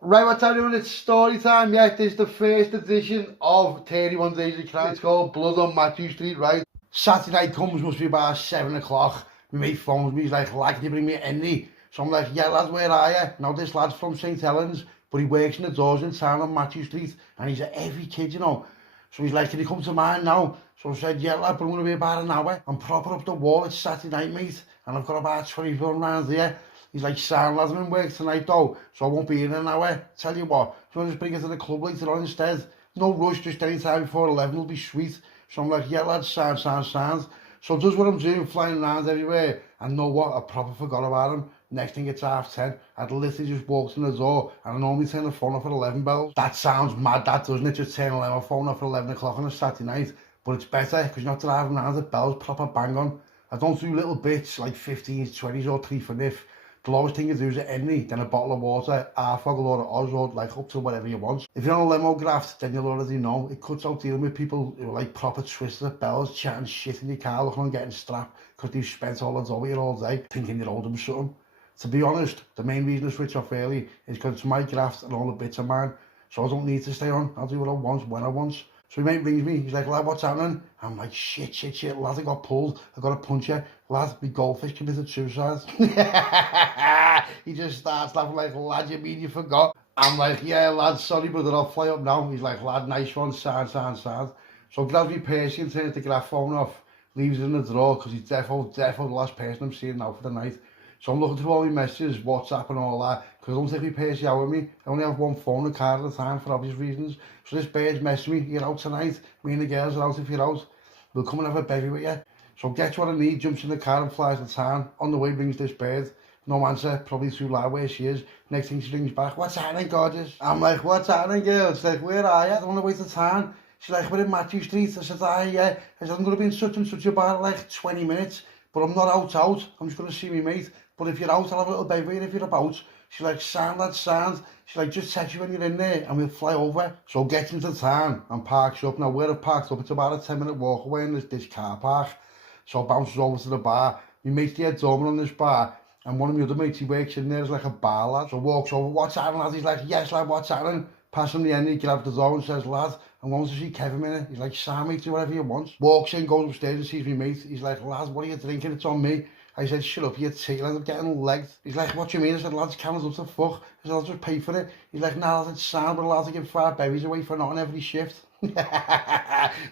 Right, what's happening? It's story time. Yeah, this is the first edition of 31 Days of Crime. It's called Blood on Matthew Street, right? Saturday night comes, must be about 7 o'clock. My mate phones me, he's like, lad, can you bring me any? So I'm like, yeah, lad, where are you? Now, this lad's from St. Helens, but he works in the doors in town on Matthew Street, and he's a heavy kid, you know. So he's like, can you come to mine now? So I said, yeah, lad, but I'm going to be about an hour. I'm proper up the wall, it's Saturday night, mate, and I've got about 24 rounds there. He's like, sound lad, I'm in work tonight though, so I won't be in an hour. Tell you what, do you want to just bring it to the club later on instead? No rush, just any time before 11 will be sweet. So I'm like, yeah lad, sound. So does what I'm doing, flying around everywhere, and know what, I proper forgot about him. Next thing it's 10:30, I'd literally just walked in the door, and I normally turn the phone off at 11 bells. That sounds mad, that doesn't it, just turn my phone off at 11 o'clock on a Saturday night. But it's better, because you're not driving around the bells proper bang on. I don't do little bits like 15s, 20s or 3 for niff. The lowest thing you do is at any, then a bottle of water, half a or Oz, or like up to whatever you want. If you're on a limo graft, then you'll already know. It cuts out dealing with people who are like proper twisted at bells, chatting shit in your car, looking on getting strapped, because they've spent all the dough here all day, thinking you're owed them something. To be honest, the main reason I switch off early is because it's my graft and all the bits are mine, so I don't need to stay on. I'll do what I want, when I want. So my mate rings me, he's like, lad, what's happening? I'm like, shit, lad, I got pulled, I got a puncher, lad, my goldfish committed suicide. He just starts laughing like, lad, you mean you forgot? I'm like, yeah, lad, sorry brother, I'll fly up now. He's like, lad, nice one, sound. So grabs me Percy and turns the graph phone off, leaves it in the drawer, because he's defo the last person I'm seeing now for the night. So I'm looking through all my messages, WhatsApp and all that, because I don't take my Percy out with me. I only have one phone and card at a time for obvious reasons. So this bird's messaging me, you're out tonight, me and the girls are out if you're out. We'll come and have a bevy with you. So gets what I need, jumps in the car and flies to town. On the way brings this bird. No answer, probably too loud where she is. Next thing she rings back, what's happening, gorgeous? I'm like, what's happening, girl? She's like, where are you? I'm on the way to town. She's like, we're in Matthew Street. I said, yeah. I said, I'm going to be in such and such a bar in like 20 minutes, but I'm not out. I'm just going to see me mate. But if you're out, I'll have a little baby if you're about. She's like, sound, lad, sound. She's like, just text you when you're in there and we'll fly over. So gets into town and parks up. Now where I've parked up, it's about a 10-minute walk away in this car park. So bounces over to the bar. My mate's the head doorman on this bar, and one of my other mates, he works in there as like a bar lad. So walks over, what's happening, lad? He's like, yes, lad, what's happening? Pass him the end, he grabs the door and says, lad, I'm going to see Kevin in it. He's like, Sam, mate, do whatever you want. Walks in, goes upstairs and sees me mate. He's like, lad, what are you drinking? It's on me. I said, shut up, you tea, lad, I'm getting legged. He's like, what do you mean? I said, lads, cannons up to fuck. I said, I'll just pay for it. He's like, nah, lad, it's sound, but allowed to give 5 berries away for nothing every shift.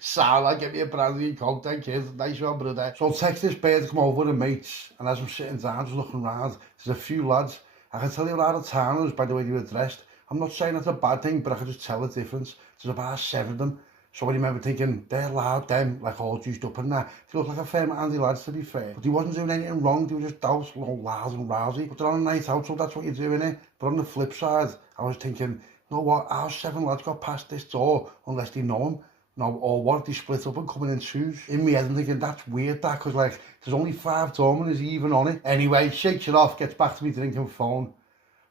Sound, lad, get me a brandy coke then, kids. Nice one, brother. So I'll text this bear to come over with the mates, and as I'm sitting down, just looking around, there's a few lads. I can tell you out of towners by the way they were dressed. I'm not saying that's a bad thing, but I can just tell the difference. There's about 7 of them. So I remember thinking, they're loud, them, like all juiced up and that. They look like a fair Andy lads, to be fair. But he wasn't doing anything wrong, they were just doused, loud and rousy. But they're on a night out, so that's what you're doing, eh? But on the flip side, I was thinking, you know what, our 7 lads got past this door, unless they know him. No, or what, they split up and coming in twos. In my head, I'm thinking, that's weird, that, because like, there's only 5 doormen, is he even on it? Anyway, shakes it off, gets back to me drinking phone.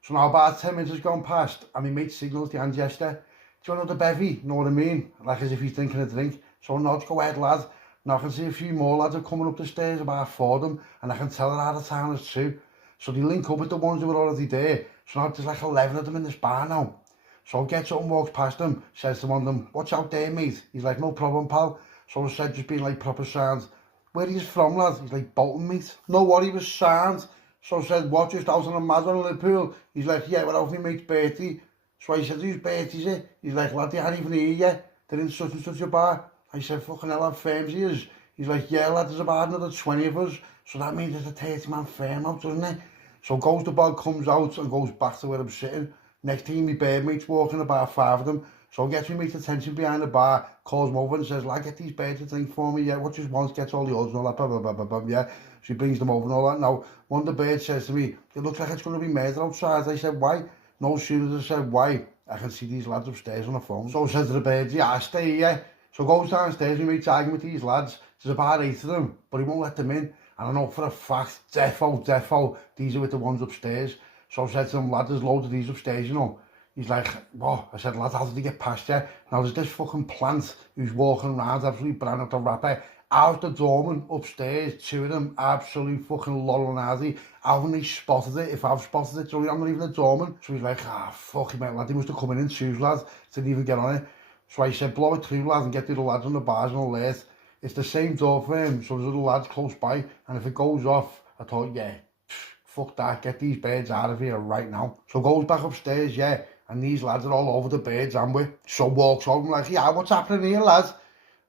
So now about 10 minutes has gone past, and my mate signals the hand gesture. Do you want another bevy? Know what I mean? Like as if he's drinking a drink. So I nod, go ahead lad. Now I can see a few more lads are coming up the stairs, about 4 of them, and I can tell they're out of town as 2. So they link up with the ones who were already there. So now there's like 11 of them in this bar now. So gets up and walks past them, says to one of them, watch out there mate. He's like, no problem pal. So I said, just being like proper sound, where he's from lad? He's like, Bolton mate. No worry, was sound. So I said, what, just out on a mad one in Liverpool? He's like, yeah, we're out for my mate's birthday. So I said, whose birthday's it? He's like, lad, they aren't even here yet. They're in such and such a bar. I said, fucking hell, how firms he is. He's like, yeah, lad, there's about another 20 of us. So that means there's a 30-man firm out, doesn't it? So goes the bog, comes out and goes back to where I'm sitting. Next thing, my bird mate's walking, about 5 of them. So gets me mate's attention behind the bar, calls him over and says, lad, get these birds a drink for me, yeah, what just wants, gets all the odds and all that, blah, blah, blah, blah, blah, yeah. So he brings them over and all that. Now, one of the birds says to me, it looks like it's going to be murder outside. I said, why? No sooner as I said, why? I can see these lads upstairs on the phone. So I said to the birds, yeah, I stay here. So goes downstairs and makes arguing with these lads. There's about 8 of them, but he won't let them in. And I know for a fact, defo, these are with the ones upstairs. So I said to them, lad, there's loads of these upstairs, you know. He's like, what? I said, lad, how did he get past you? Now there's this fucking plant who's walking around absolutely brand up the rapper, How's the doorman upstairs, two of them, absolute fucking Laurel and Hardy. How haven't they spotted it? If I've spotted it, so I'm not even a doorman. So he's like, fucking mate, lad, he must have come in shoes, lad. Didn't even get on it. So I said, blow it through, lad, and get the other lads on the bars and all that. It's the same door for him, so there's other lads close by. And if it goes off, I thought, yeah, fuck that, get these birds out of here right now. So goes back upstairs, yeah, and these lads are all over the birds, and we. So walks over, I'm like, yeah, what's happening here, lads?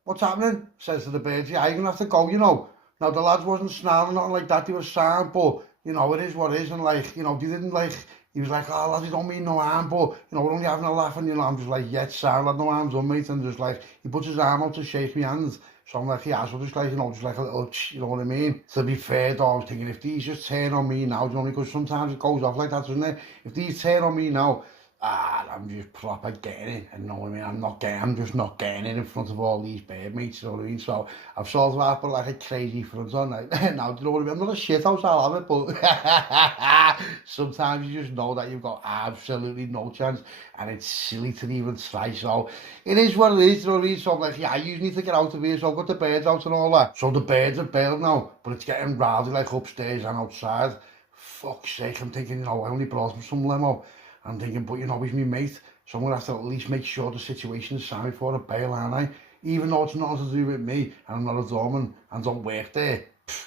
What's happening? Says to the birds, yeah, you're gonna have to go, you know. Now, the lads wasn't snarling, nothing like that, they were sound, but, you know, it is what it is, and like, you know, they didn't like, he was like, oh, lads, you don't mean no harm, but, you know, we're only having a laugh, and, you know, I'm just like, yeah, it's sound, lad, no harm's done, mate, and just like, he puts his arm out to shake my hands, so I'm like, yeah, so just like, you know, just like a little, you know what I mean? To be fair, though, I was thinking, if these just turn on me now, you know, because sometimes it goes off like that, doesn't it? If these turn on me now, I'm just proper getting it, and you know what I mean, I'm just not getting it in front of all these bird mates, you know what I mean, so I've sort of put like a crazy front on, like, now, do you know what I mean, I'm not a shit house, I'll have it, but sometimes you just know that you've got absolutely no chance, and it's silly to even try, so it is what it is, you know what I mean, so I'm like, yeah, I usually need to get out of here, so I've got the birds out and all that, so the birds are bailed now, but it's getting rowdy like upstairs and outside. Fuck's sake, I'm thinking, you know, I only brought him some limo. I'm thinking, but you know, he's my mate, so I'm going to have to at least make sure the situation's sound before I bail, aren't I? Even though it's nothing to do with me, and I'm not a doorman, and don't work there,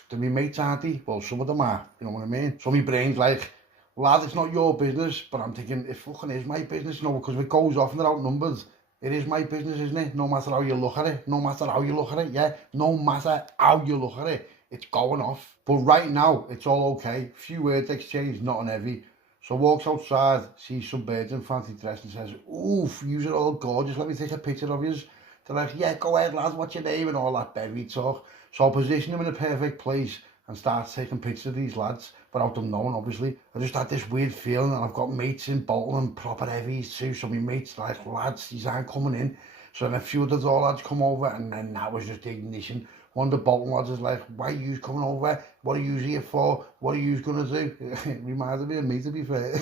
they're my mates, aren't they? Well, some of them are, you know what I mean? So my brain's like, lad, it's not your business, but I'm thinking, it fucking is my business, you know, because if it goes off and they're outnumbered, it is my business, isn't it? No matter how you look at it, no matter how you look at it, yeah? No matter how you look at it, it's going off. But right now, it's all okay. Few words exchanged, nothing heavy. So walks outside, sees some birds in fancy dress and says, oof, yous are all gorgeous, let me take a picture of yous. They're like, yeah, go ahead lads, what's your name and all that berry talk. So I'll position them in a perfect place and start taking pictures of these lads, without them knowing obviously. I just had this weird feeling, and I've got mates in Bolton and proper heavies too, so my mates like, lads, these aren't coming in. So then a few of the door lads come over, and then that was just the ignition. One of the Bolton lads is like, why are you coming over? What are you here for? What are you going to do? It reminded me of me, to be fair.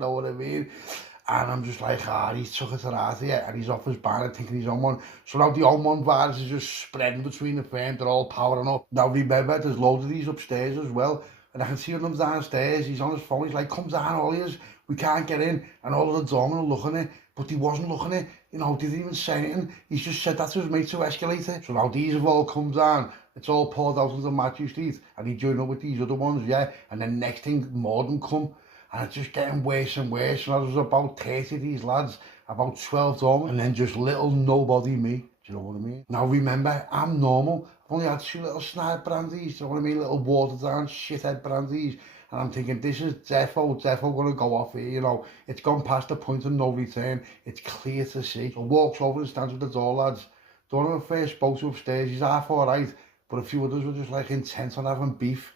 Know what I mean? And I'm just like, he took it to that here, and he's off his banner thinking he's on one. So now the on one virus is just spreading between the firm, they're all powering up. Now remember, there's loads of these upstairs as well, and I can see them downstairs, he's on his phone, he's like, come down all ears, we can't get in, and all of the doormen are looking at it, but he wasn't looking at it, you know, didn't even say anything, he's just said that to his mate to escalate it. So now these have all come down, it's all poured out into Matthew Street, and he joined up with these other ones, yeah, and then next thing, more of them come, and it's just getting worse and worse, and there was about 30 of these lads, about 12 doormen, and then just little nobody me, do you know what I mean? Now remember, I'm normal, I've only had 2 little snipe brandies, do you know what I mean, little watered down shithead brandies, and I'm thinking, this is defo going to go off here, you know, it's gone past the point of no return, it's clear to see. So walks over and stands with the door lads, don't have a first spoke to upstairs, he's half alright, but a few others were just like intent on having beef.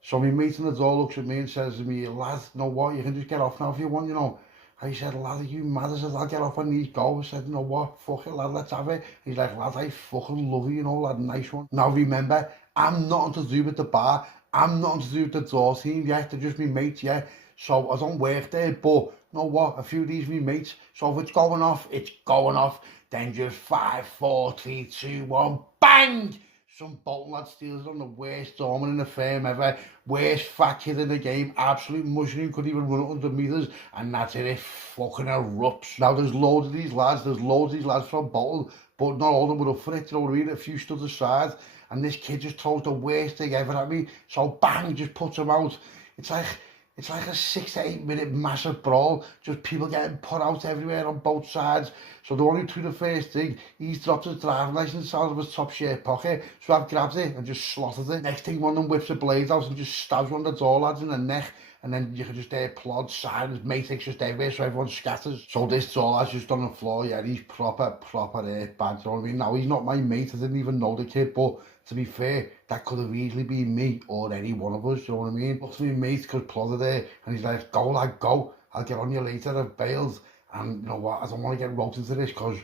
So my mate in the door looks at me and says to me, lad, you know what, you can just get off now if you want, you know. I said, lad, are you mad? I said, lad, get off on these go. I said, you know what, fuck it, lad, let's have it. He's like, lad, I fucking love you, you know, lad, nice one. Now remember, I'm nothing to do with the bar, I'm nothing to do with the door team, yeah, they're just my mates, yeah. So I don't work there, but you know what, a few of these me mates, so if it's going off, it's going off. Then just 5, 4, 3, 2, 1, bang! Some Bolton lad steals on the worst doorman in the firm ever, worst fat kid in the game, absolute mushroom, couldn't even run 100 metres, and that's it fucking erupts. Now there's loads of these lads from Bolton, but not all of them were up for it, you know what I mean, a few stood aside, and this kid just throws the worst thing ever at me, so bang, just puts him out. It's like a 6 to 8 minute massive brawl, just people getting put out everywhere on both sides. So the only through the first thing, he's dropped his driving licence out of his top shirt pocket, so I've grabbed it and just slotted it. Next thing, one of them whips a blade out and just stabs one of the door lads in the neck, and then you can just hear plod, sirens, matrix just everywhere, so everyone scatters. So this door lad's just on the floor, yeah, he's proper bad, you know what I mean? Now, he's not my mate, I didn't even know the kid, but to be fair, that could have easily been me or any one of us, you know what I mean? But to me mate, because Plodder there, and he's like, go lad, go, I'll get on you later, I've bailed, and you know what, I don't want to get roped into this, because,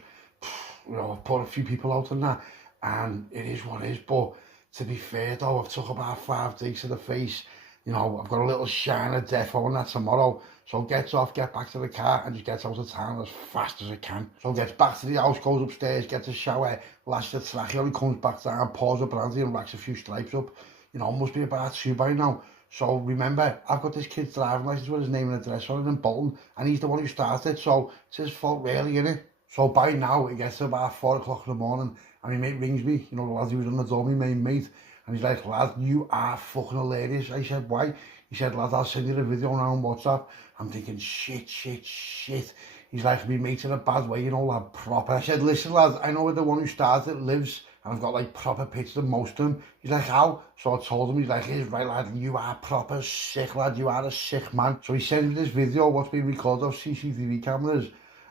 you know, I've put a few people out and that, and it is what it is, but to be fair though, I've took about 5 digs to the face, you know, I've got a little shiner defo on that tomorrow. So gets off, get back to the car and just gets out of town as fast as I can. So gets back to the house, goes upstairs, gets a shower, lashes the trachea, he comes back down, pours a brandy and racks a few stripes up. You know, must be about 2 by now. So remember, I've got this kid's driving license with his name and address on it in Bolton, and he's the one who started, so it's his fault really, innit? So by now, it gets to about 4 o'clock in the morning, and my mate rings me, you know, the lad who was on the door, my main mate, and he's like, lad, you are fucking hilarious. I said, why? He said, lad, I'll send you the video now on WhatsApp. I'm thinking, shit. He's like, me mate's in a bad way, you know, lad, proper. I said, listen, lad, I know where the one who started lives, and I've got like proper pictures of most of them. He's like, how? So I told him, he's like, he's right, lad, you are proper sick, lad, you are a sick man. So he sends me this video, what's been recorded off CCTV cameras,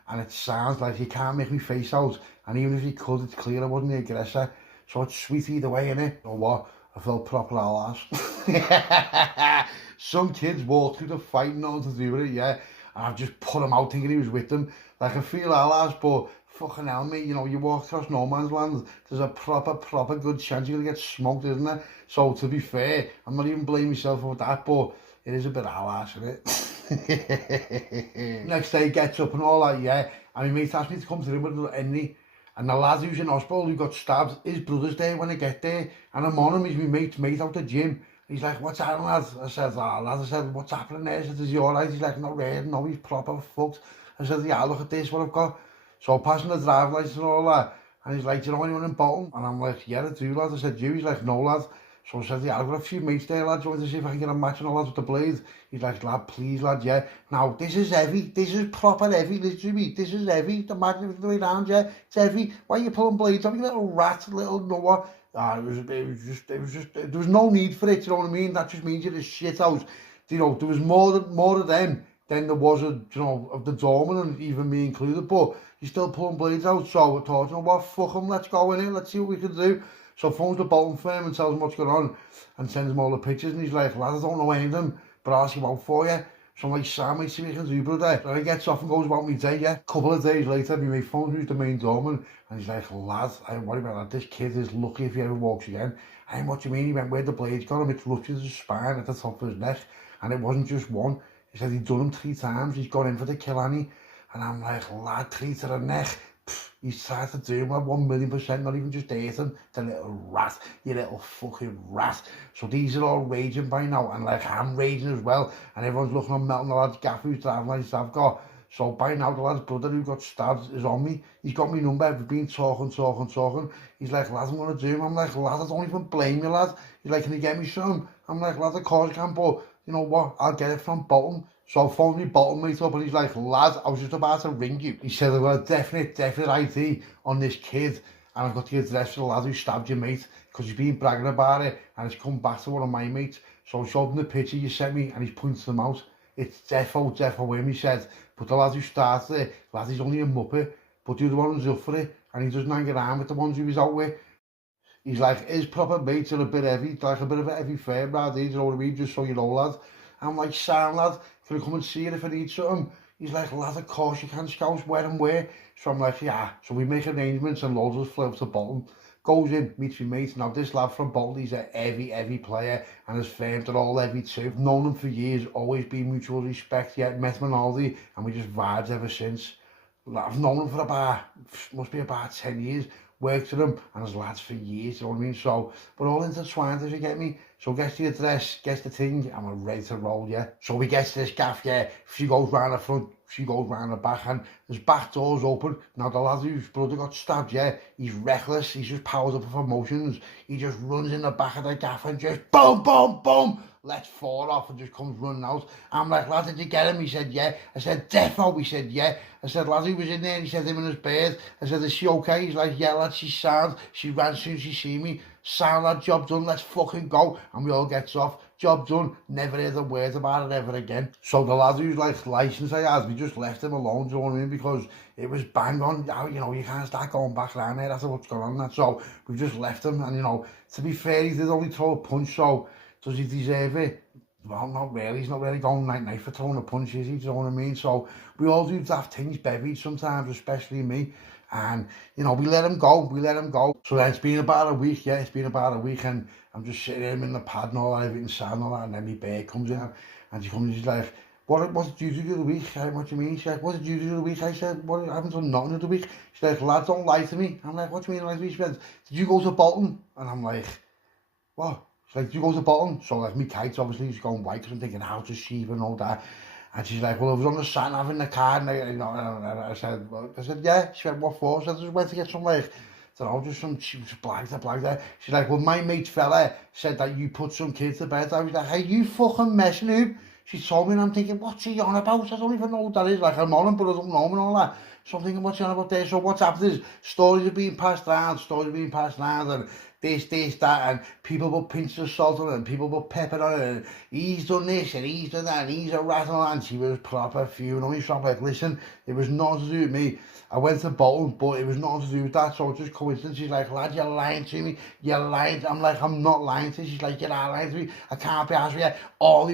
and it sounds like he can't make me face out, and even if he could, it's clear I wasn't the aggressor. So it's sweet either way, innit? Or what? I felt proper ass. Some kids walked through the fight, nothing to do with it, yeah. And I've just put him out thinking he was with them. Like, I feel ass, but fucking hell, mate, you know, you walk across no man's land, there's a proper good chance you're going to get smoked, isn't there? So, to be fair, I'm not even blaming myself for that, but it is a bit ass, isn't it? Next day, he gets up and all that, yeah. And my mate asked me to come to him with Henry. And the lad who's in hospital who got stabbed, his brother's there when I get there. And I'm on him, he's my mate's mate out the gym. He's like, what's happening, lad? I said, lad, I said, what's happening there? I said, is he alright? He's like, not really, no, he's proper fucked. I said, yeah, look at this, what I've got. So passing the driving license and all that. And he's like, do you know anyone in Bolton? And I'm like, yeah, I do, lad. I said, you? He's like, no, lad. So I said, yeah, I've got a few mates there, lad. Do you want to see if I can get a match and all that with the blade? He's like, lad, please, lad, yeah. Now, this is heavy. This is proper heavy. Listen to me. This is heavy. The magnet the way down, yeah. It's heavy. Why are you pulling blades off? You little rat, little Noah. There was no need for it, you know what I mean? That just means you're a shit house. You know, there was more of them than there was, you know, of the doorman, and even me included, but you're still pulling blades out. So I thought, you know what, fuck them, let's go in it, let's see what we can do. So phones the Bolton firm and tells him what's going on and sends him all the pictures, and he's like, lad, I don't know any of them, but I'll ask him out for you. So I'm like, Sam, mate, see what you can do, brother. So he gets off and goes about me day, yeah. Couple of days later, my mate phones who's the main doorman, and he's like, lad, I ain't worried about that, this kid is lucky if he ever walks again. And what do you mean? He went, where the blade's got him, it's ruptured his spine at the top of his neck, and it wasn't just one. He said he'd done him 3 times, he's gone in for the kill, Annie. And I'm like, lad, 3 to the neck. He's tried to do him like 1,000,000%, not even just hate him. The little rat, you little fucking rat. So these are all raging by now, and like I'm raging as well. And everyone's looking on Melton, the lad's gaffer who's driving license I've got. So by now the lad's brother who got stabbed is on me. He's got my number, we've been talking. He's like, lad, I'm going to do him. I'm like, lad, I don't even blame you, lad. He's like, can you get me some? I'm like, lad, of course I can, but you know what, I'll get it from Bolton. So I phoned me Bolton mate up, and he's like, lad, I was just about to ring you. He said, I've got a definite ID on this kid, and I've got the address for the lad who stabbed your mate, because he's been bragging about it, and it's come back to one of my mates. So I showed him the picture you sent me, and he's pointed them out. It's defo him, he said. But the lad who started it, lad, he's only a muppet, but the other one was up for it, and he doesn't hang around with the ones he was out with. He's like, his proper mates are a bit heavy, like a bit of a heavy fair, lad, you know what I mean, just so you know, lad. I'm like, sound, lad, can I come and see it if I need something? He's like, lad, of course you can, Scouts, where and where? So I'm like, yeah. So we make arrangements, and loads of us fly up to Bolton. Goes in, meets your mate. Now this lad from Bolton, he's a heavy player, and his firms are all heavy too. Known him for years, always been mutual respect, yeah, met him in Aldi, and we just vibed ever since. I've known him for about, must be about 10 years. Worked with him and his lads for years, you know what I mean? So we're all intertwined, if you get me. So gets the address, gets the thing, and we're ready to roll, yeah. So we get to this gaff, yeah. She goes round the front, she goes round the back, and there's back doors open. Now the lad whose brother got stabbed, yeah, he's reckless, he's just powered up with emotions. He just runs in the back of the gaff and just boom, lets 4 off and just comes running out. I'm like, lad, did you get him? He said, yeah. I said, defo. He said, yeah. I said, lad, he was in there. He said, him and his bird. I said, is she okay? He's like, yeah, lad, she's sound. She ran as soon as she see me. Sound, lad, job done, let's fucking go. And we all gets off. Job done. Never heard a word about it ever again. So the lad who's like licensed I had, we just left him alone, do you know what I mean? Because it was bang on, you know, you can't start going back around there after what's going on. That. So we just left him, and you know, to be fair, he did only throw a punch, so does he deserve it? Well, not really. He's not really going night for throwing a punch, is he? Do you know what I mean? So we all do daft things, bevied sometimes, especially me. And, you know, we let him go. So then it's been about a week, and I'm just sitting there in the pad and all that, everything's sad and all that, and then my bear comes in, and she comes in, she's like, what did you do the week? What do you mean? She's like, what did you do the week? I said, I haven't done nothing of the week. She's like, lads, don't lie to me. I'm like, what do you mean lie to me? She went, did you go to Bolton? And I'm like, what? She's like, did you go to Bolton? So like, me kites obviously, she's going white, because I'm thinking, how to sheep and all that. And she's like, well, I was on the sat nav in the car, and I said, yeah. She went, what for? I said, I just went to get some, like, just some, she was blagged there. She's like, well, my mate fella said that you put some kids to bed. I was like, hey, you fucking messing who? She told me, and I'm thinking, what's he on about? I don't even know what that is. Like, I'm on him, but I don't know him and all that. So I'm thinking, what's he on about there? So what's happened is, stories are being passed around, and this, that, and people put pinches of salt on it, and people put pepper on it, and he's done this, and he's done that, and he's a rat on it, and she was proper fuming. So I'm like, listen, it was nothing to do with me. I went to Bolton, but it was nothing to do with that, so it's just coincidence. She's like, lad, you're lying to me, you're lying. I'm like, I'm not lying to you. She's like, you're not lying to me, I can't be asked with you. All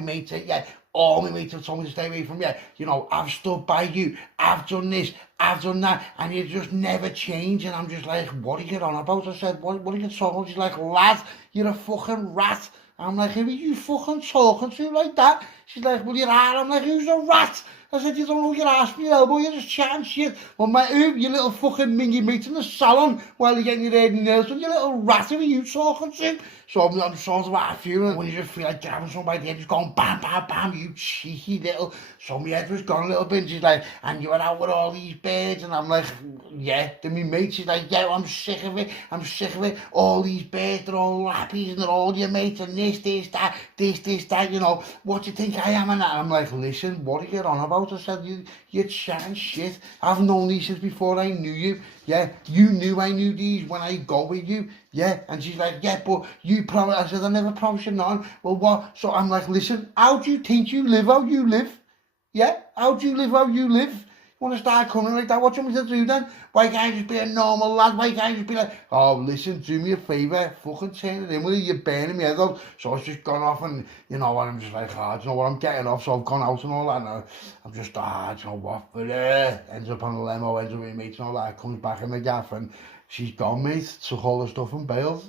my mates have told me to stay away from you. You know, I've stood by you, I've done this, I've done that, and you just never change. And I'm just like, what are you on about? I said, what are you talking about? She's like, lad, you're a fucking rat. I'm like, who are you fucking talking to like that? She's like, well, you're out. I'm like, who's a rat? I said, you don't know your ass from your elbow, you're just chatting shit. Well, mate, who? Your little fucking mingy mate in the salon while you're getting your head and nails done, you little rat, who are you talking to? So I'm sort of out of feeling when you just feel like grabbing somebody by the head, just going bam, bam, bam, you cheeky little. So my head was gone a little bit, and she's like, and you were out with all these birds, and I'm like, yeah. Then my mate, she's like, yeah, I'm sick of it, all these birds, they're all lappies, and they're all your mates, and this, that, you know, what do you think I am, and that? And I'm like, listen, what are you on about? I said, you're chatting shit. I've known these since before I knew you. Yeah, you knew I knew these when I go with you. Yeah, and she's like, yeah, but you promised. I said, I never promised you none. Well, what? So I'm like, listen, how do you think you live how you live? Yeah, how do you live how you live? You want to start coming like that? What do you want me to do then? Why can't you just be a normal lad? Why can't you just be like, oh, listen, do me a favour, fucking turn it in with you, you're burning me head out. So I've just gone off, and, you know, and I'm just like, do you know what, I'm getting off, so I've gone out and all that, and I'm just, do you know what, but ends up on the limo, ends up with mates and all that, comes back in the gaff, and she's gone, mate, took all the stuff and bailed.